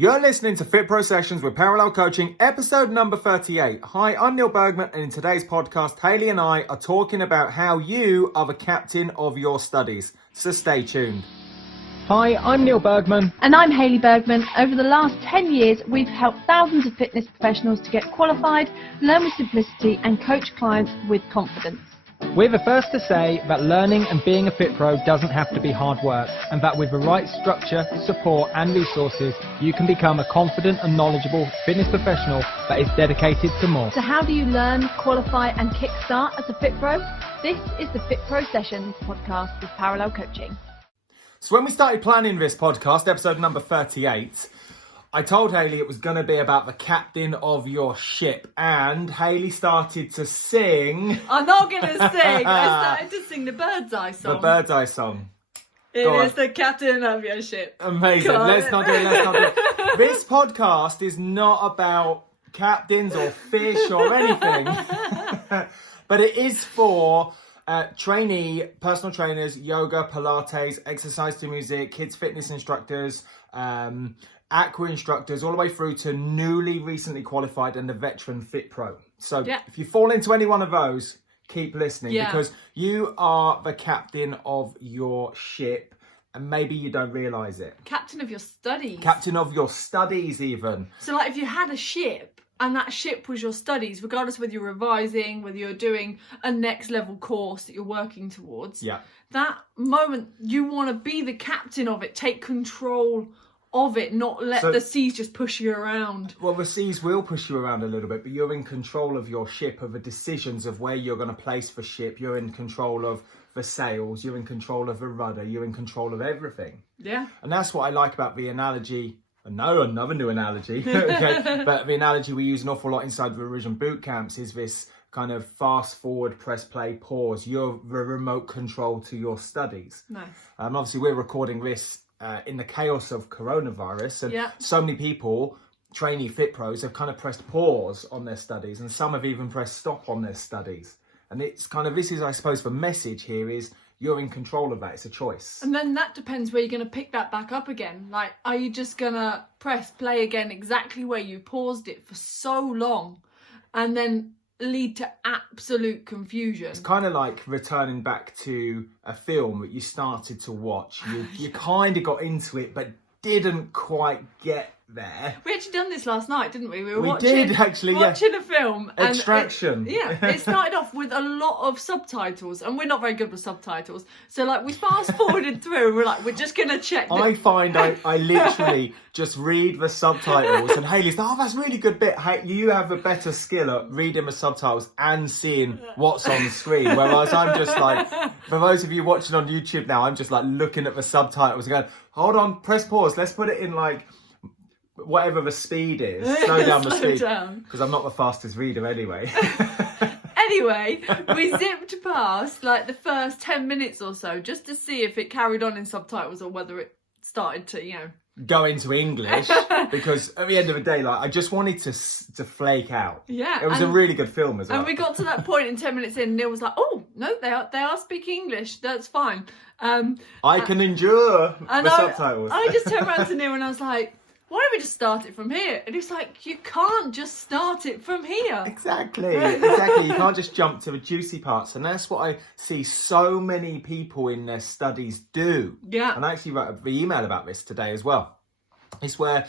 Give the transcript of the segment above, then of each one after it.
You're listening to FitPro Sessions with Parallel Coaching, episode number 38. Hi, I'm Neale Bergman, and in today's podcast, Hayley and I are talking about how you are the captain of your studies. So stay tuned. Hi, I'm Neale Bergman. And I'm Hayley Bergman. Over the last 10 years, we've helped thousands of fitness professionals to get qualified, learn with simplicity, and coach clients with confidence. We're the first to say that learning and being a fit pro doesn't have to be hard work, and that with the right structure, support and resources, you can become a confident and knowledgeable fitness professional that is dedicated to more. So how do you learn, qualify and kickstart as a fit pro? This is the FitPro Sessions Podcast with Parallel Coaching. So when we started planning this podcast, episode number 38, I told Hayley it was going to be about the captain of your ship, and Hayley started to sing. I'm not going to sing. I started to sing the Bird's Eye song. The Bird's Eye song. It is the captain of your ship. Amazing. Let's not do it. This podcast is not about captains or fish or anything, but it is for trainee, personal trainers, yoga, Pilates, exercise to music, kids fitness instructors, aqua instructors, all the way through to newly recently qualified and a veteran fit pro. So if you fall into any one of those, keep listening because you are the captain of your ship and maybe you don't realise it. Captain of your studies. Captain of your studies even. So like if you had a ship and that ship was your studies, regardless of whether you're revising, whether you're doing a next level course that you're working towards, that moment you want to be the captain of it, take control of it, not let the seas just push you around. Well, the seas will push you around a little bit, but you're in control of your ship, of the decisions of where you're going to place the ship. You're in control of the sails, you're in control of the rudder, you're in control of everything. Yeah. And that's what I like about the analogy. No, another new analogy. Okay. But the analogy we use an awful lot inside the Revision boot camps is this kind of fast forward, press play, pause. You're the remote control to your studies. Nice. Obviously, we're recording this in the chaos of coronavirus, and so many people, trainee fit pros, have kind of pressed pause on their studies, and some have even pressed stop on their studies. And it's kind of, this is, I suppose, the message here is you're in control of that. It's a choice. And then that depends where you're going to pick that back up again. Like, are you just going to press play again exactly where you paused it for so long and then lead to absolute confusion? It's kind of like returning back to a film that you started to watch. You kind of got into it, but didn't quite get there. We actually done this last night, didn't we? We did actually watching a film. Extraction. It started off with a lot of subtitles, and we're not very good with subtitles. So like we fast forwarded through, and we're like, we're just gonna check. I find I literally just read the subtitles, and Hayley's like, oh, that's a really good bit. Hey, you have a better skill at reading the subtitles and seeing what's on the screen. Whereas I'm just like, for those of you watching on YouTube now, I'm just like looking at the subtitles and going, hold on, press pause. Let's put it in like whatever the speed is. Slow down the speed. Because I'm not the fastest reader anyway. Anyway, we zipped past like the first 10 minutes or so just to see if it carried on in subtitles or whether it started to, go into English. Because at the end of the day, like, I just wanted to flake out. Yeah. It was a really good film as well. And we got to that point in 10 minutes in, Neil was like, oh, no, they are speaking English. That's fine. I can endure the subtitles. I just turned around to Neil and I was like, why don't we just start it from here? And he's like, you can't just start it from here. Exactly. You can't just jump to the juicy parts. And that's what I see so many people in their studies do. Yeah. And I actually wrote the email about this today as well. It's where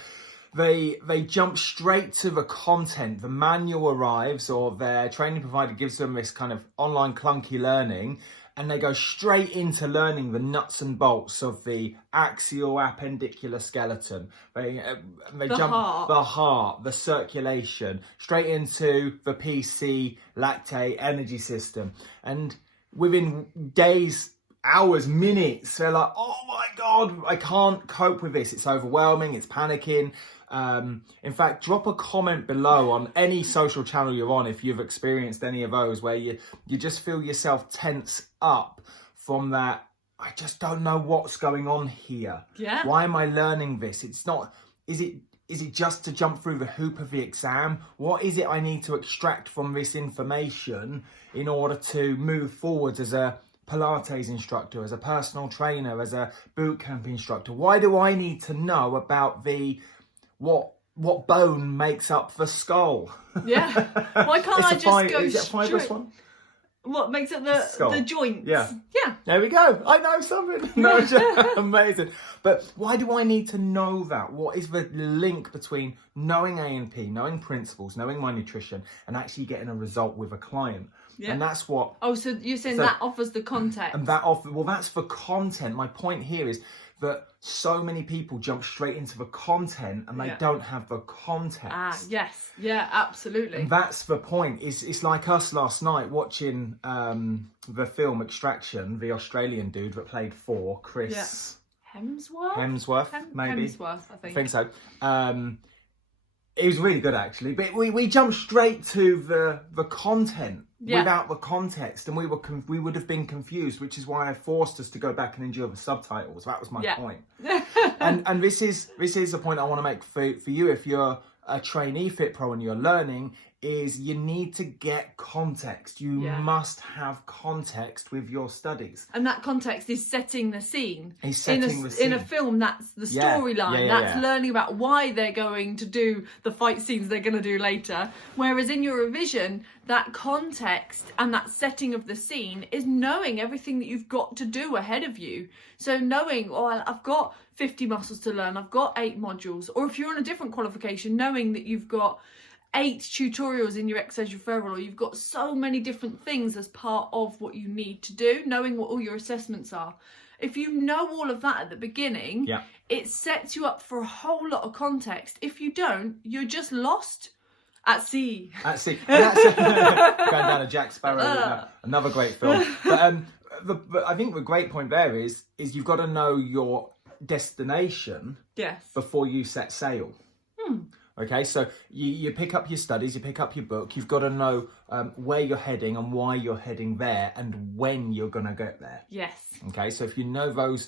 they jump straight to the content. The manual arrives or their training provider gives them this kind of online clunky learning, and they go straight into learning the nuts and bolts of the axial appendicular skeleton. They jump the heart, the circulation, straight into the PC, lactate, energy system. And within days, hours, minutes, they're like, oh my God, I can't cope with this. It's overwhelming, it's panicking. In fact, drop a comment below on any social channel you're on if you've experienced any of those where you just feel yourself tense up from that. I just don't know what's going on here. Yeah. Why am I learning this? It's not, is it just to jump through the hoop of the exam? What is it I need to extract from this information in order to move forwards as a Pilates instructor, as a personal trainer, as a boot camp instructor? Why do I need to know about what bone makes up the skull. Yeah. Why can't I just go is it a fibrous straight? one? What makes up the joints? Yeah. Yeah. There we go. I know something. No, amazing. But why do I need to know that? What is the link between knowing A&P, knowing principles, knowing my nutrition, and actually getting a result with a client? Yeah. And that's what... Oh, so you're saying that offers the context. And that's for content. My point here is that so many people jump straight into the content and they don't have the context. Ah, yes. Yeah, absolutely. And that's the point. It's like us last night watching the film Extraction, the Australian dude that played Thor, Chris... Hemsworth, maybe. Hemsworth, I think. I think so. It was really good, actually. But we jumped straight to the content without the context, and we would have been confused, which is why I forced us to go back and endure the subtitles. That was my point. and this is the point I want to make for you if you're a trainee FitPro and you're learning, is you need to get context. You must have context with your studies. And that context is setting the scene. He's setting the scene. In a film, that's the storyline. That's learning about why they're going to do the fight scenes they're going to do later. Whereas in your revision, that context and that setting of the scene is knowing everything that you've got to do ahead of you. So knowing, I've got 50 muscles to learn, I've got 8 modules. Or if you're on a different qualification, knowing that you've got 8 tutorials in your exercise referral, or you've got so many different things as part of what you need to do, knowing what all your assessments are. If you know all of that at the beginning, it sets you up for a whole lot of context. If you don't, you're just lost at sea. At sea. And that's going down a Jack Sparrow, another great film. But I think the great point there is you've got to know your destination before you set sail. Okay, so you pick up your studies, you pick up your book, you've got to know where you're heading and why you're heading there and when you're going to get there. Yes. Okay, so if you know those,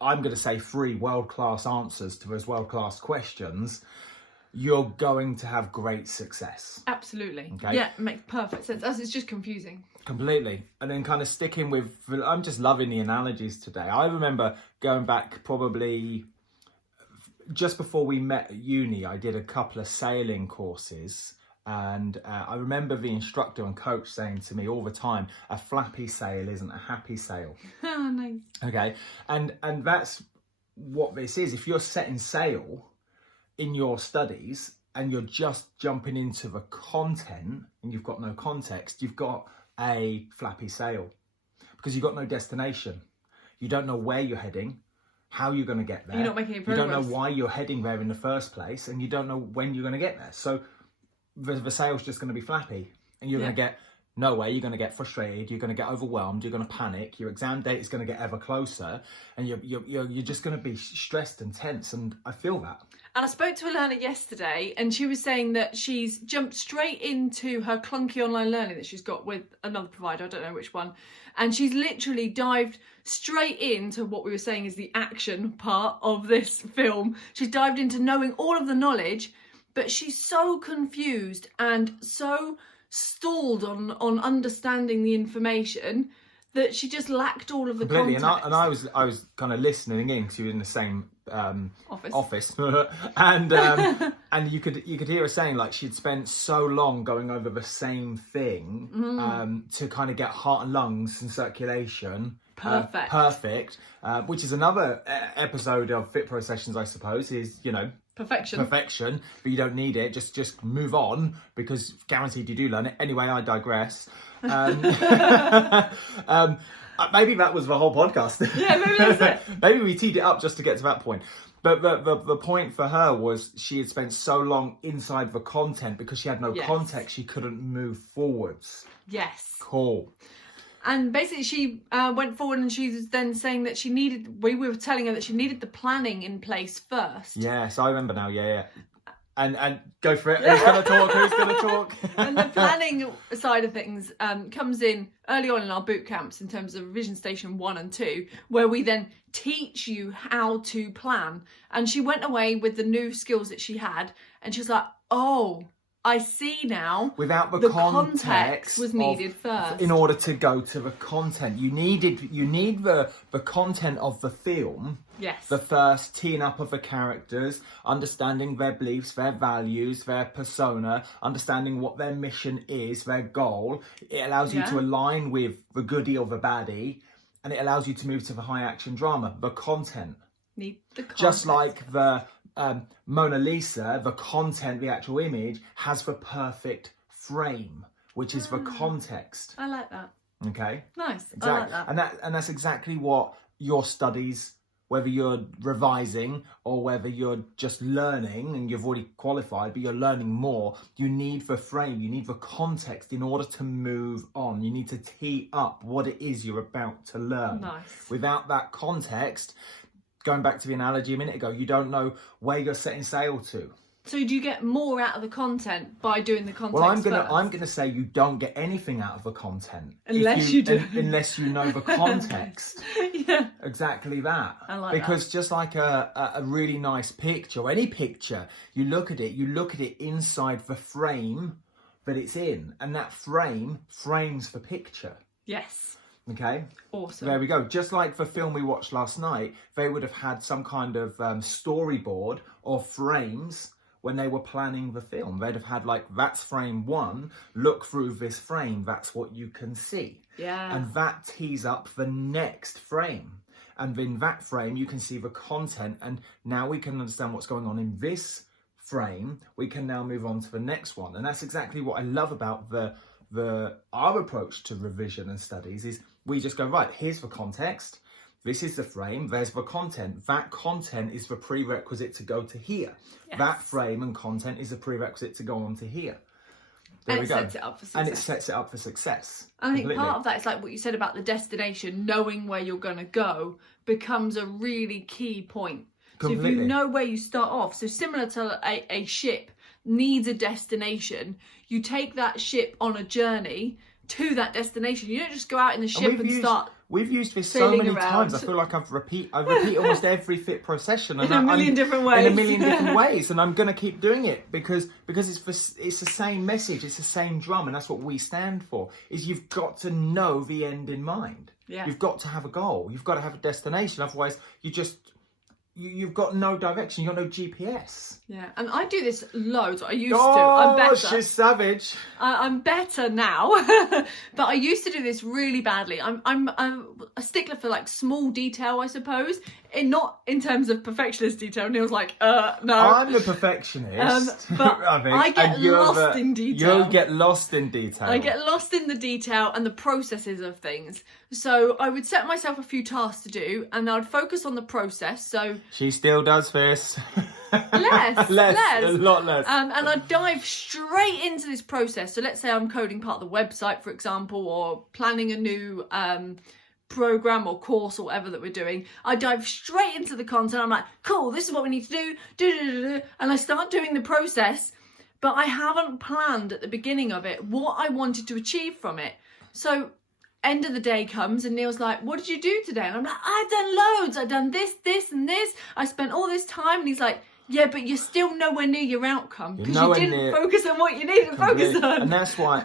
I'm going to say 3 world-class answers to those world-class questions, you're going to have great success. Absolutely. Okay? Yeah, it makes perfect sense. As it's just confusing. Completely. And then kind of sticking with, I'm just loving the analogies today. I remember going back probably... just before we met at uni, I did a couple of sailing courses, and I remember the instructor and coach saying to me all the time, a flappy sail isn't a happy sail. Oh, nice. Okay, and that's what this is. If you're setting sail in your studies and you're just jumping into the content and you've got no context, you've got a flappy sail because you've got no destination. You don't know where you're heading, how you're going to get there. You're not making any progress. You don't know why you're heading there in the first place, and you don't know when you're going to get there. So the sail's just going to be flappy, and you're going to get nowhere. You're going to get frustrated. You're going to get overwhelmed. You're going to panic. Your exam date is going to get ever closer, and you're just going to be stressed and tense. And I feel that. And I spoke to a learner yesterday, and she was saying that she's jumped straight into her clunky online learning that she's got with another provider. I don't know which one. And she's literally dived straight into what we were saying is the action part of this film. She's dived into knowing all of the knowledge, but she's so confused and so stalled on understanding the information that she just lacked all of the context. And I was kind of listening in because you were in the same office. and you could hear her saying like she'd spent so long going over the same thing to kind of get heart and lungs and circulation perfect, which is another episode of FitPro Sessions, I suppose, is perfection, but you don't need it. Just move on, because guaranteed you do learn it. Anyway, I digress. Maybe that was the whole podcast. Yeah, maybe that's it. Maybe we teed it up just to get to that point. But the point for her was she had spent so long inside the content because she had no context, she couldn't move forwards. Yes. Cool. And basically she went forward, and she was then saying that we were telling her that she needed the planning in place first. Yes, I remember now, yeah. And go for it. Who's going to talk? And the planning side of things comes in early on in our boot camps in terms of revision station 1 and 2, where we then teach you how to plan. And she went away with the new skills that she had, and she was like, oh, I see now. Without the context was needed first. In order to go to the content, you need the content of the film. Yes. The first teeing up of the characters, understanding their beliefs, their values, their persona, understanding what their mission is, their goal. It allows you to align with the goodie or the baddie, and it allows you to move to the high action drama. The content. Need the content. Just like the Mona Lisa, the content, the actual image, has the perfect frame, which is the context. I like that. Okay? Nice. Exactly. I like that. And that's exactly what your studies, whether you're revising or whether you're just learning and you've already qualified, but you're learning more, you need the frame, you need the context in order to move on. You need to tee up what it is you're about to learn. Nice. Without that context, going back to the analogy a minute ago, you don't know where you're setting sail to. So do you get more out of the content by doing the context? Well, I'm first? gonna say you don't get anything out of the content unless you do. Unless you know the context. Yeah. Exactly that. I like because that. Just like a really nice picture, any picture, you look at it inside the frame that it's in, and that frame frames the picture. Yes. Okay. Awesome. There we go. Just like the film we watched last night, they would have had some kind of storyboard or frames when they were planning the film. They'd have had like, that's frame 1, look through this frame, that's what you can see. Yeah. And that tees up the next frame. And in that frame, you can see the content, and now we can understand what's going on in this frame. We can now move on to the next one. And that's exactly what I love about our approach to revision and studies is we just go, right, here's the context. This is the frame, there's the content. That content is the prerequisite to go to here. Yes. That frame and content is a prerequisite to go on to here. There we go. Sets it up for success. And it sets it up for success. And I think part of that is like what you said about the destination, knowing where you're going to go becomes a really key point. Completely. So if you know where you start off, so similar to a ship needs a destination, you take that ship on a journey to that destination. You don't just go out in the ship and start. We've used this so many times. I feel like I repeat almost every FitPro session in a million different ways. In a million different ways, and I'm going to keep doing it because it's the same message, it's the same drum, and that's what we stand for. Is you've got to know the end in mind. Yeah. You've got to have a goal. You've got to have a destination. Otherwise, you've got no direction. You've got no GPS. Yeah, and I do this loads. I used to. I'm better. She's savage. I'm better now, but I used to do this really badly. I'm a stickler for like small detail, I suppose. Not in terms of perfectionist detail. Neil's like, no. I'm the perfectionist. But I get lost in detail. You get lost in detail. I get lost in the detail and the processes of things. So I would set myself a few tasks to do, and I'd focus on the process. So she still does this. Less, a lot less. And I'd dive straight into this process. So let's say I'm coding part of the website, for example, or planning a new program or course or whatever that we're doing. I dive straight into the content. I'm like, cool, this is what we need to do, and I start doing the process, but I haven't planned at the beginning of it what I wanted to achieve from it. So end of the day comes and Neil's like, what did you do today? And I'm like, I've done loads. I've done this, and this. I spent all this time. And he's like, yeah, but you're still nowhere near your outcome because you didn't focus on what you needed to focus on. And that's why,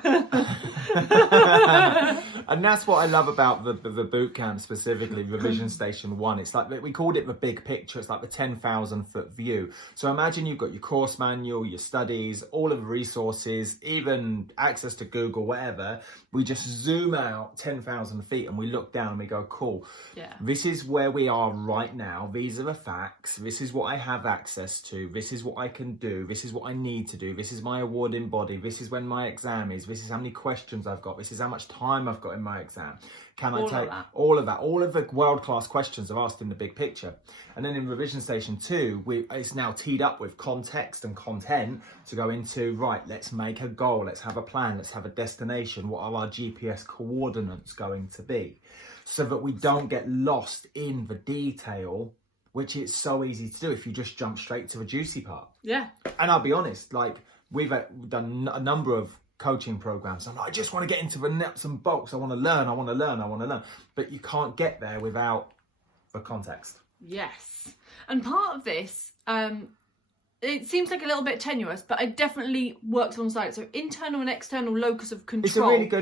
and that's what I love about the boot camp, specifically Revision Station 1. It's like, we called it the big picture. It's like the 10,000 foot view. So imagine you've got your course manual, your studies, all of the resources, even access to Google, whatever. We just zoom out 10,000 feet and we look down and we go, cool. Yeah. This is where we are right now. These are the facts. This is what I have access to. This is what I can do. This is what I need to do. This is my awarding body. This is when my exam is. This is how many questions I've got. This is how much time I've got in my exam. Can I take all of that? All of the world-class questions are asked in the big picture. And then in Revision Station 2, it's now teed up with context and content to go into, right, let's make a goal. Let's have a plan. Let's have a destination. What are our GPS coordinates going to be? So that we don't get lost in the detail, which is so easy to do if you just jump straight to the juicy part. Yeah. And I'll be honest, like we've done a number of coaching programs. I'm like, I just want to get into the nuts and bolts. I want to learn. But you can't get there without the context. Yes. And part of this, it seems like a little bit tenuous, but it definitely works alongside it. So internal and external locus of control. It's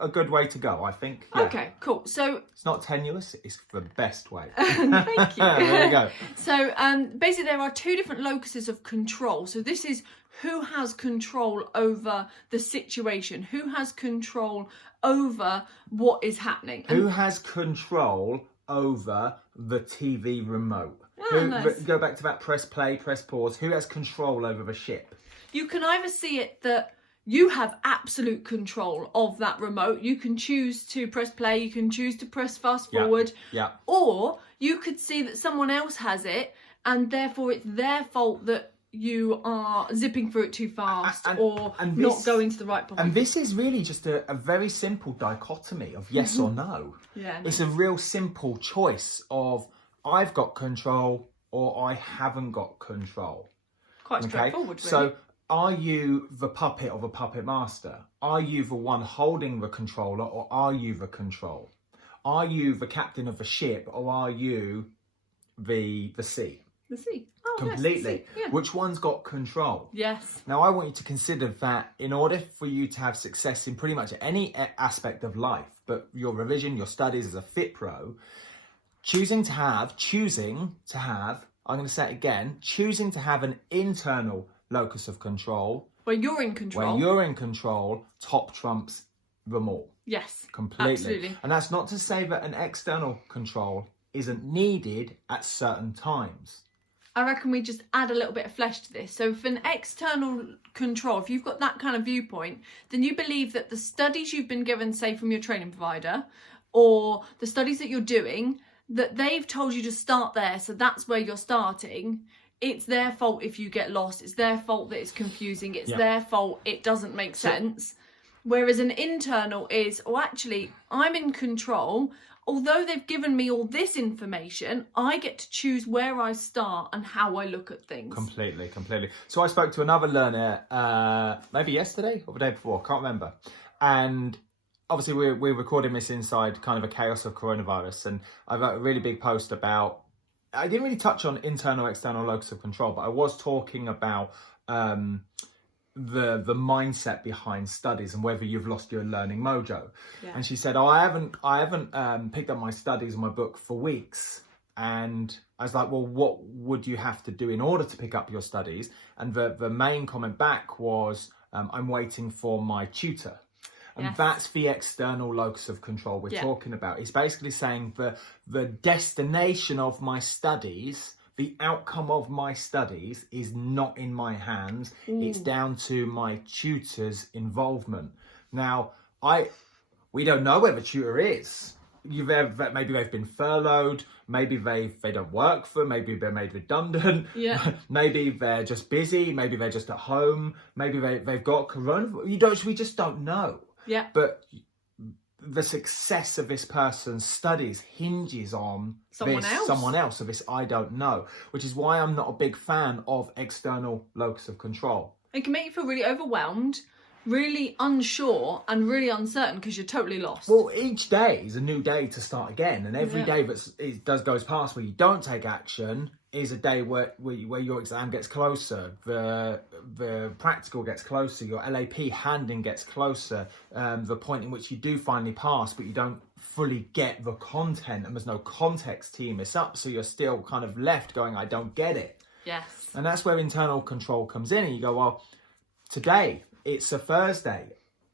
a good way to go, I think. Yeah. Okay, cool. So it's not tenuous, it's the best way. Thank you. There you go. So basically there are two different locuses of control. So this is who has control over the situation, who has control over what is happening. Who has control over the TV remote? Nice. Go back to that press play, press pause. Who has control over the ship? You can either see it that you have absolute control of that remote. You can choose to press play, you can choose to press fast forward. Yeah. Or you could see that someone else has it and therefore it's their fault that you are zipping through it too fast or not going to the right point. And this is really just a very simple dichotomy of yes or no. Yeah. It's a real simple choice of I've got control or I haven't got control. Quite straightforward, really. So are you the puppet of a puppet master? Are you the one holding the controller or are you the control? Are you the captain of the ship or are you the sea? The sea. Oh, completely. Yes, the sea. Yeah. Which one's got control? Yes. Now I want you to consider that in order for you to have success in pretty much any aspect of life, but your revision, your studies as a FitPro, choosing to have, I'm going to say it again, choosing to have an internal locus of control. Where you're in control. Top trumps them all. Yes. Completely. Absolutely. And that's not to say that an external control isn't needed at certain times. I reckon we just add a little bit of flesh to this. So for an external control, if you've got that kind of viewpoint, then you believe that the studies you've been given, say from your training provider, or the studies that you're doing, that they've told you to start there, so that's where you're starting. It's their fault if you get lost. It's their fault that it's confusing. It's their fault it doesn't make sense. Whereas an internal is, oh, actually, I'm in control. Although they've given me all this information, I get to choose where I start and how I look at things. Completely. So I spoke to another learner, maybe yesterday or the day before, can't remember. And obviously we're recording this inside kind of a chaos of coronavirus. And I've got a really big post about, I didn't really touch on internal, external locus of control, but I was talking about the mindset behind studies and whether you've lost your learning mojo. Yeah. And she said, I haven't picked up my studies or my book for weeks. And I was like, well, what would you have to do in order to pick up your studies? And the main comment back was, I'm waiting for my tutor. And that's the external locus of control we're talking about. It's basically saying the destination of my studies, the outcome of my studies is not in my hands. It's down to my tutor's involvement. Now, we don't know where the tutor is. Maybe they've been furloughed. Maybe they don't work for. Maybe they're made redundant. Yeah. Maybe they're just busy. Maybe they're just at home. Maybe they've got coronavirus. We just don't know. Yeah. But the success of this person's studies hinges on someone else. So this I don't know, which is why I'm not a big fan of external locus of control. It can make you feel really overwhelmed, really unsure and really uncertain because you're totally lost. Well, each day is a new day to start again, and every day that goes past where you don't take action is a day where your exam gets closer, the practical gets closer, your LAP handing gets closer, the point in which you do finally pass, but you don't fully get the content and there's no context to miss up, so you're still kind of left going, I don't get it. Yes. And that's where internal control comes in, and you go, well, today it's a Thursday.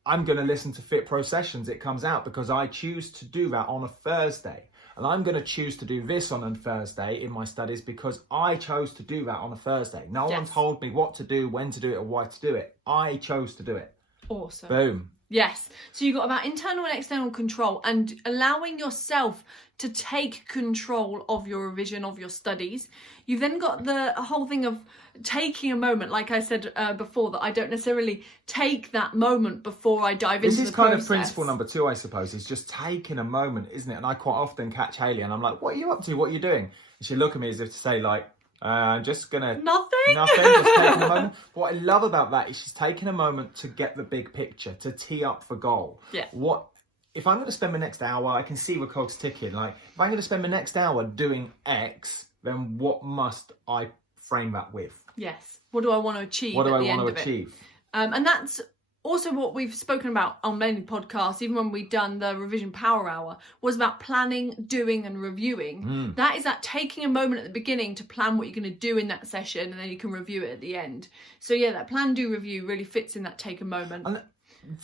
I'm going to listen to FitPro Sessions. It comes out because I choose to do that on a Thursday. And I'm going to choose to do this on a Thursday in my studies because I chose to do that on a Thursday. No one told me what to do, when to do it, or why to do it. I chose to do it. Awesome. Boom. Yes. So you've got about internal and external control and allowing yourself to take control of your revision, of your studies. You've then got the whole thing of taking a moment, like I said before, that I don't necessarily take that moment before I dive into the process. This is kind of principle number 2, I suppose, is just taking a moment, isn't it? And I quite often catch Hayley and I'm like, what are you up to? What are you doing? And she'll look at me as if to say like, I'm just going to... Nothing, just taking a moment. What I love about that is she's taking a moment to get the big picture, to tee up the goal. Yeah. If I'm going to spend the next hour, I can see the clock's ticking. Like, if I'm going to spend the next hour doing X, then what must I frame that with? Yes. What do I want to achieve What do at I the end want of to achieve? And that's also what we've spoken about on many podcasts, even when we've done the Revision Power Hour, was about planning, doing and reviewing. That is that taking a moment at the beginning to plan what you're going to do in that session, and then you can review it at the end. So yeah, that plan, do, review really fits in that take a moment. And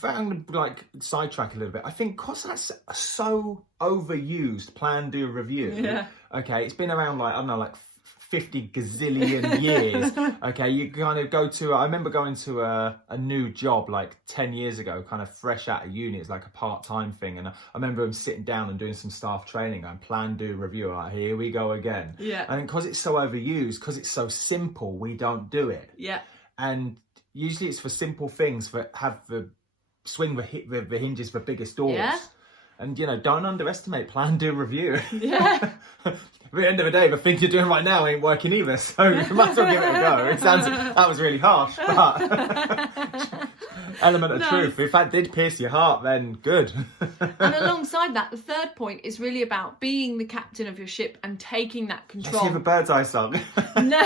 I'm going to like sidetrack a little bit. I think because that's so overused, plan, do, review. Yeah. Okay, it's been around like, I don't know, like 50 gazillion years. Okay, you kind of go to, I remember going to a new job like 10 years ago, kind of fresh out of uni. It's like a part-time thing, and I remember him sitting down and doing some staff training and plan, do, review. Like, here we go again. Yeah. And because it's so overused, because it's so simple, we don't do it. Yeah. And usually it's for simple things that have the swing the hinges for biggest doors. Yeah. And, you know, don't underestimate plan, do, review. Yeah. At the end of the day, the thing you're doing right now ain't working either, so you might as well give it a go. It sounds, that was really harsh, but element of truth. If that did pierce your heart, then good. And alongside that, the third point is really about being the captain of your ship and taking that control. Let's hear the Bird's Eye song. No,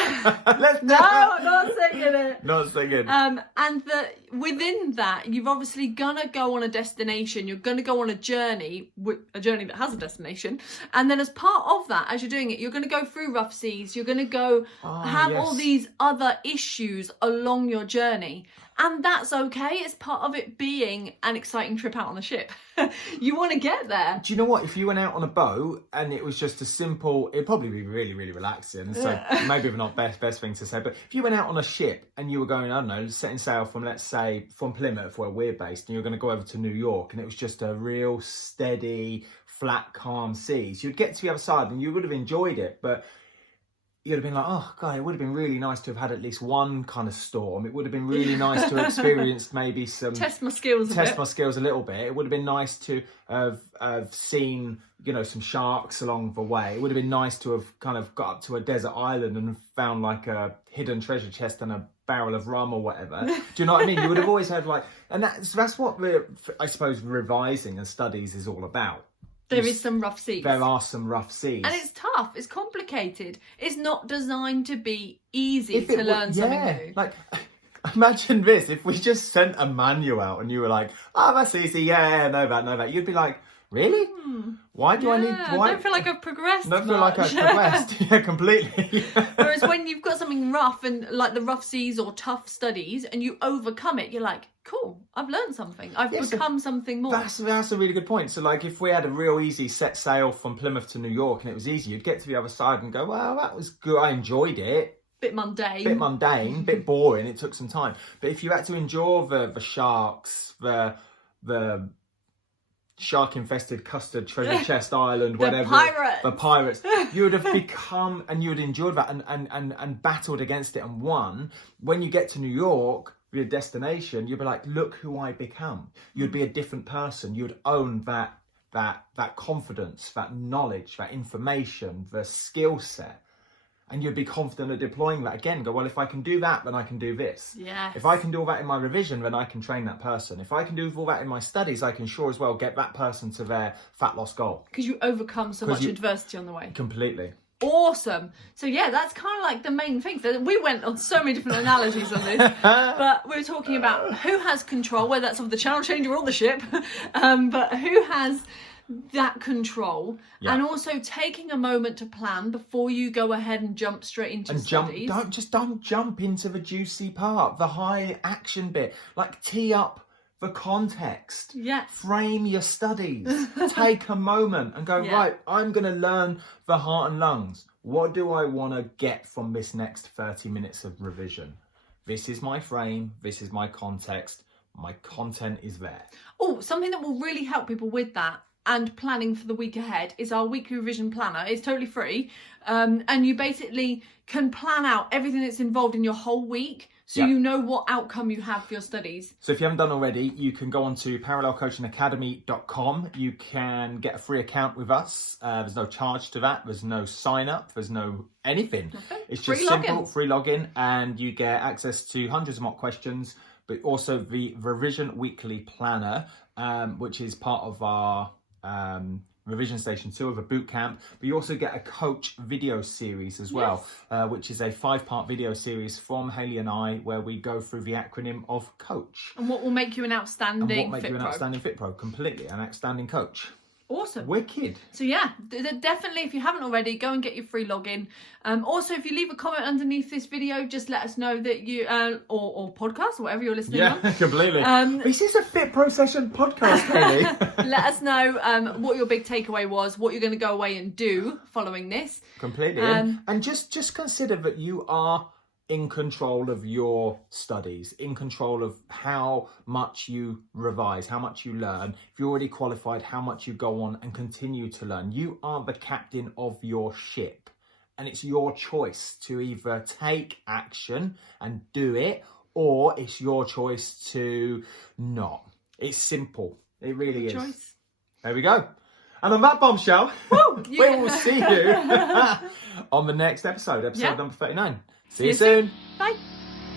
I'm not singing it. Not singing. And within that, you've obviously gonna go on a destination. You're gonna go on a journey that has a destination. And then as part of that, as you're doing it, you're gonna go through rough seas. You're gonna go have all these other issues along your journey. And that's okay. It's part of it being an exciting trip out on the ship. You want to get there. Do you know what? If you went out on a boat and it was just a simple, it'd probably be really, really relaxing. So maybe not best thing to say. But if you went out on a ship and you were going, I don't know, setting sail from, let's say, from Plymouth where we're based, and you're going to go over to New York, and it was just a real steady, flat, calm seas, you'd get to the other side and you would have enjoyed it. But you'd have been like, oh God, it would have been really nice to have had at least one kind of storm. It would have been really nice to have experienced maybe some... Test my skills a little bit. It would have been nice to have seen, you know, some sharks along the way. It would have been nice to have kind of got up to a desert island and found like a hidden treasure chest and a barrel of rum or whatever. Do you know what I mean? You would have always had like... And that's what, I suppose, revising and studies is all about. There is some rough seas. There are some rough seas. And it's tough. It's complicated. It's not designed to be easy to learn something new. Like, imagine this. If we just sent a manual out and you were like, oh, that's easy. Yeah, know that. You'd be like, really? Why do I need... Why? I don't feel like I've progressed Don't feel like I've progressed. Yeah, completely. Whereas when you've got something rough and like the rough seas or tough studies and you overcome it, you're like, cool, I've learned something. I've become something more. That's a really good point. So like if we had a real easy set sail from Plymouth to New York and it was easy, you'd get to the other side and go, well, that was good. I enjoyed it. Bit mundane, bit boring. It took some time. But if you had to endure the sharks, the shark-infested custard treasure chest island, whatever, the pirates, you would have become, and you would endure that and battled against it and won. When you get to New York, your destination, you'd be like, look who I become. You'd be a different person. You'd own that confidence, that knowledge, that information, the skill set. And you'd be confident at deploying that again. Go, well, if I can do that, then I can do this. Yes. If I can do all that in my revision, then I can train that person. If I can do all that in my studies, I can sure as well get that person to their fat loss goal. Because you overcome so much adversity on the way. Completely. Awesome. So yeah, that's kind of like the main thing. So we went on so many different analogies on this, but we were talking about who has control, whether that's of the channel changer or the ship, but who has that control, and also taking a moment to plan before you go ahead and jump straight into studies. Don't jump into the juicy part, the high action bit. Like tee up the context. Yes. Frame your studies. Take a moment and go, right, I'm going to learn the heart and lungs. What do I want to get from this next 30 minutes of revision? This is my frame. This is my context. My content is there. Oh, something that will really help people with that and planning for the week ahead is our weekly revision planner. It's totally free. And you basically can plan out everything that's involved in your whole week, so you know what outcome you have for your studies. So if you haven't done already, you can go on to parallelcoachingacademy.com. You can get a free account with us. There's no charge to that. There's no sign up. There's no anything. Okay. It's just simple, free login, and you get access to hundreds of mock questions, but also the Revision Weekly Planner, which is part of our Revision Station 2 of a boot camp, but you also get a coach video series as well, which is a 5-part video series from Hayley and I, where we go through the acronym of coach. And what will make you an outstanding FitPro, completely, an outstanding coach. Awesome. Wicked. So yeah, definitely, if you haven't already, go and get your free login. Also, if you leave a comment underneath this video, just let us know that you, or podcast, or whatever you're listening on. Yeah, completely. This is a FitPro Session podcast, Hayley. Let us know what your big takeaway was, what you're going to go away and do following this. Completely. And just consider that you are in control of your studies, in control of how much you revise, how much you learn. If you're already qualified, how much you go on and continue to learn. You are the captain of your ship, and it's your choice to either take action and do it, or it's your choice to not. It's simple. It really is. Choice. There we go. And on that bombshell, we will see you on the next episode number 39. See you soon. Bye.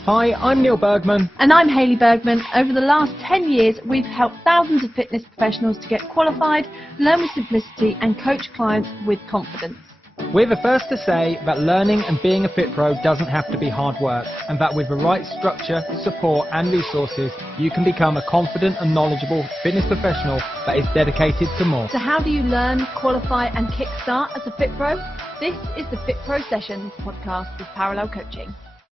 Hi, I'm Neil Bergman. And I'm Hayley Bergman. Over the last 10 years, we've helped thousands of fitness professionals to get qualified, learn with simplicity, and coach clients with confidence. We're the first to say that learning and being a FitPro doesn't have to be hard work, and that with the right structure, support and resources, you can become a confident and knowledgeable fitness professional that is dedicated to more. So how do you learn, qualify and kickstart as a FitPro? This is the FitPro Sessions Podcast with Parallel Coaching.